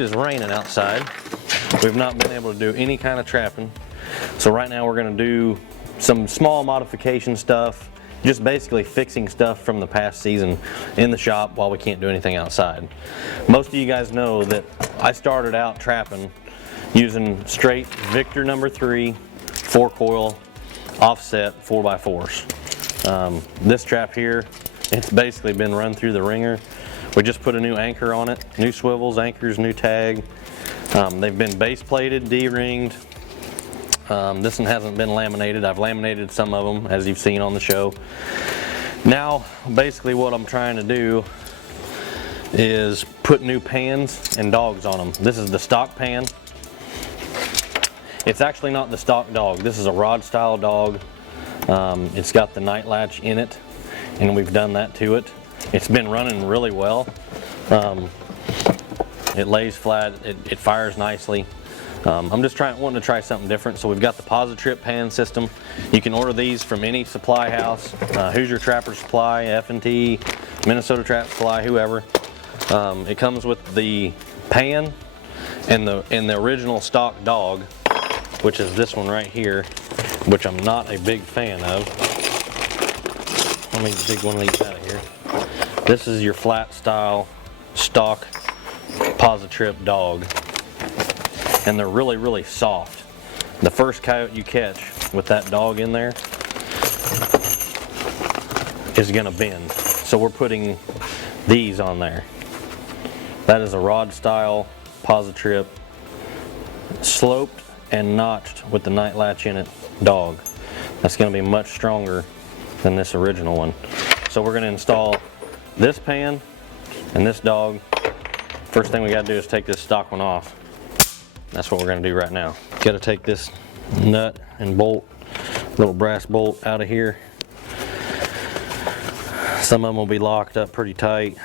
It is raining outside. We've not been able to do any kind of trapping. So right now we're gonna do some small modification stuff, just basically fixing stuff from the past season in the shop while we can't do anything outside. Most of you guys know that I started out trapping using straight Victor number 3 4 coil offset 4x4s. This trap here, it's basically been run through the ringer. We just put a new anchor on it, new swivels, anchors, new tag. They've been base plated, D-ringed. This one hasn't been laminated. I've laminated some of them, as you've seen on the show. Now, basically what I'm trying to do is put new pans and dogs on them. This is the stock pan. It's actually not the stock dog. This is a rod style dog. It's got the night latch in it, and we've done that to it. It's been running really well. It lays flat, it fires nicely. I'm just wanting to try something different. So we've got the positrip pan system. You can order these from any supply house, Hoosier Trapper Supply, F&T, Minnesota Trap Supply, whoever. It comes with the pan and the original stock dog, which is this one right here, which I'm not a big fan of. Let me dig one of these out of here. This is your flat style stock positrip dog, and they're really, really soft. The first coyote you catch with that dog in there is gonna bend. So we're putting these on there. That is a rod style positrip, sloped and notched with the night latch in it dog. That's gonna be much stronger than this original one. So we're gonna install this pan and this dog. First thing we gotta do is take this stock one off. That's what we're gonna do right now. Gotta take this nut and bolt, little brass bolt out of here. Some of them will be locked up pretty tight,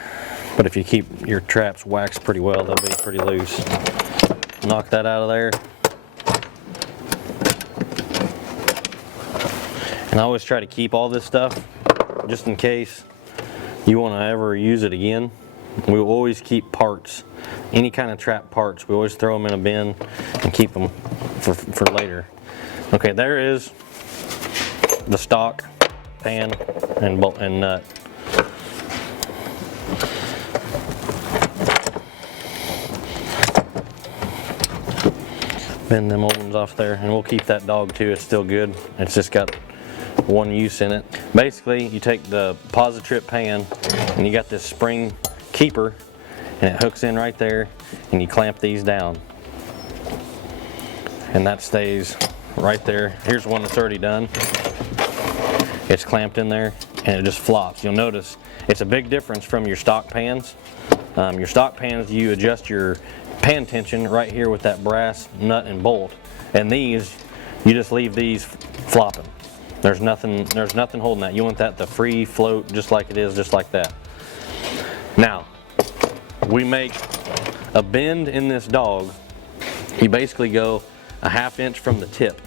but if you keep your traps waxed pretty well, they'll be pretty loose. Knock that out of there. And I always try to keep all this stuff just in case you want to ever use it again. We will always keep parts, any kind of trap parts. We always throw them in a bin and keep them for later. Okay, there is the stock pan and bolt and nut. Bend them old ones off there, and we'll keep that dog too. It's still good. It's just got one use in it. Basically, you take the positrip pan and you got this spring keeper, and it hooks in right there, and you clamp these down, and that stays right there. Here's one that's already done. It's clamped in there, and it just flops. You'll notice it's a big difference from your stock pans. Your stock pans, you adjust your pan tension right here with that brass nut and bolt, and these, you just leave these flopping. There's nothing holding that. You want that to free float just like it is, just like that. Now, we make a bend in this dog. You basically go a 1/2 inch from the tip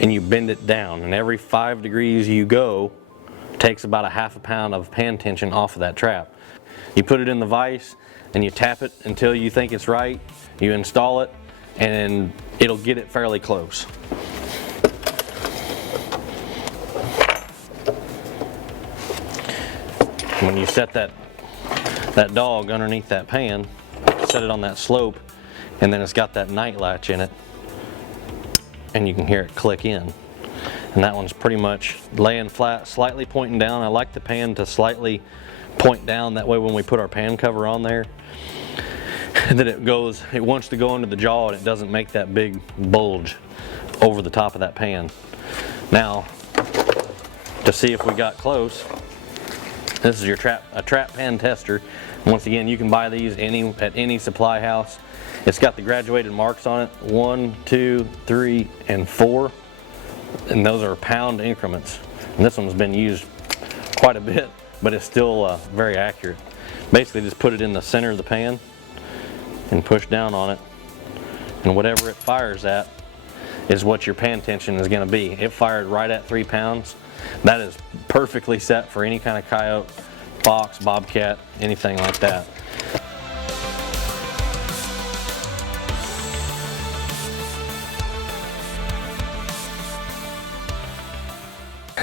and you bend it down, and every 5 degrees you go takes about a 1/2 pound of pan tension off of that trap. You put it in the vise and you tap it until you think it's right. You install it and it'll get it fairly close. When you set that dog underneath that pan, set it on that slope, and then it's got that night latch in it, and you can hear it click in. And that one's pretty much laying flat, slightly pointing down. I like the pan to slightly point down, that way when we put our pan cover on there, that it wants to go into the jaw and it doesn't make that big bulge over the top of that pan. Now, to see if we got close, this is a trap pan tester. Once again, you can buy these at any supply house. It's got the graduated marks on it, 1, 2, 3, and 4, and those are pound increments. And this one's been used quite a bit, but it's still very accurate. Basically, just put it in the center of the pan and push down on it, and whatever it fires at is what your pan tension is going to be. It fired right at 3 pounds. That is perfectly set for any kind of coyote, fox, bobcat, anything like that.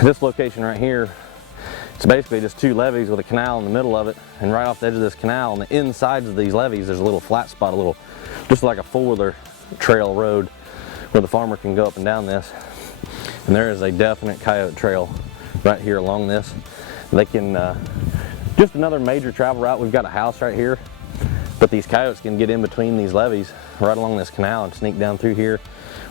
This location right here, it's basically just 2 levees with a canal in the middle of it, and right off the edge of this canal on the insides of these levees there's a little flat spot, just like a 4-wheeler trail road where the farmer can go up and down this. And there is a definite coyote trail right here along this. They can, just another major travel route. We've got a house right here, but these coyotes can get in between these levees right along this canal and sneak down through here.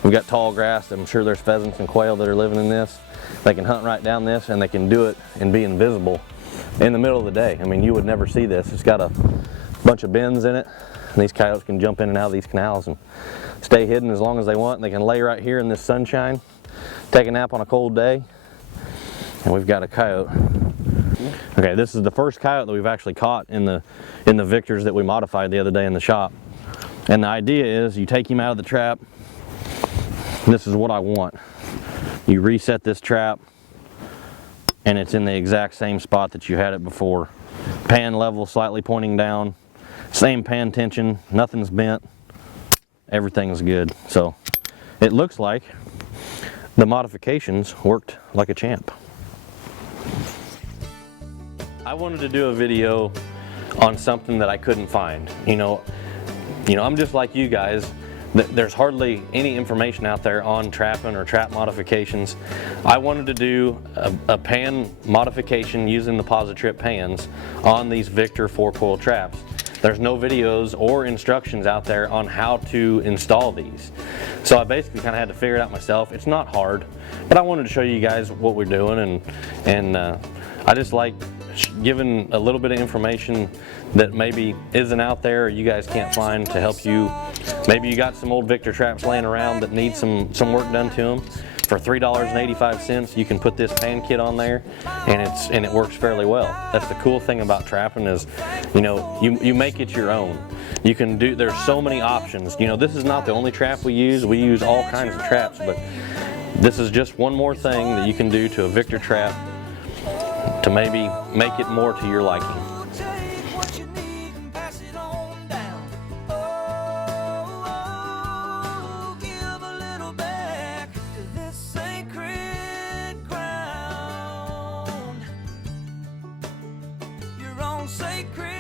We've got tall grass. I'm sure there's pheasants and quail that are living in this. They can hunt right down this, and they can do it and be invisible in the middle of the day. I mean, you would never see this. It's got a bunch of bends in it, and these coyotes can jump in and out of these canals and stay hidden as long as they want. And they can lay right here in this sunshine, take a nap on a cold day, and we've got a coyote. Okay, this is the first coyote that we've actually caught in the Victors that we modified the other day in the shop. And the idea is you take him out of the trap. This is what I want. You reset this trap, and it's in the exact same spot that you had it before. Pan level slightly pointing down, same pan tension, nothing's bent, everything's good. So it looks like the modifications worked like a champ. I wanted to do a video on something that I couldn't find. You know, I'm just like you guys. There's hardly any information out there on trapping or trap modifications. I wanted to do a pan modification using the positrip pans on these Victor 4-coil traps. There's no videos or instructions out there on how to install these. So I basically kind of had to figure it out myself. It's not hard, but I wanted to show you guys what we're doing, and I just like giving a little bit of information that maybe isn't out there or you guys can't find to help you. Maybe you got some old Victor traps laying around that need some work done to them. For $3.85 you can put this pan kit on there, and it works fairly well. That's the cool thing about trapping is, you make it your own. You can do, there's so many options. This is not the only trap we use. We use all kinds of traps, but this is just one more thing that you can do to a Victor trap to maybe make it more to your liking. Sacred